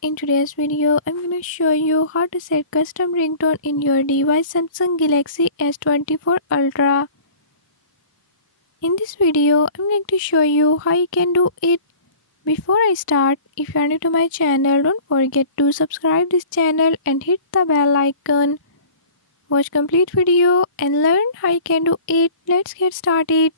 In today's video, I'm going to show you how to set custom ringtone in your device Samsung Galaxy S24 Ultra. In this video, I'm going to show you how you can do it. Before I start, if you are new to my channel, don't forget to subscribe this channel and hit the bell icon. Watch complete video and learn how you can do it. Let's get started.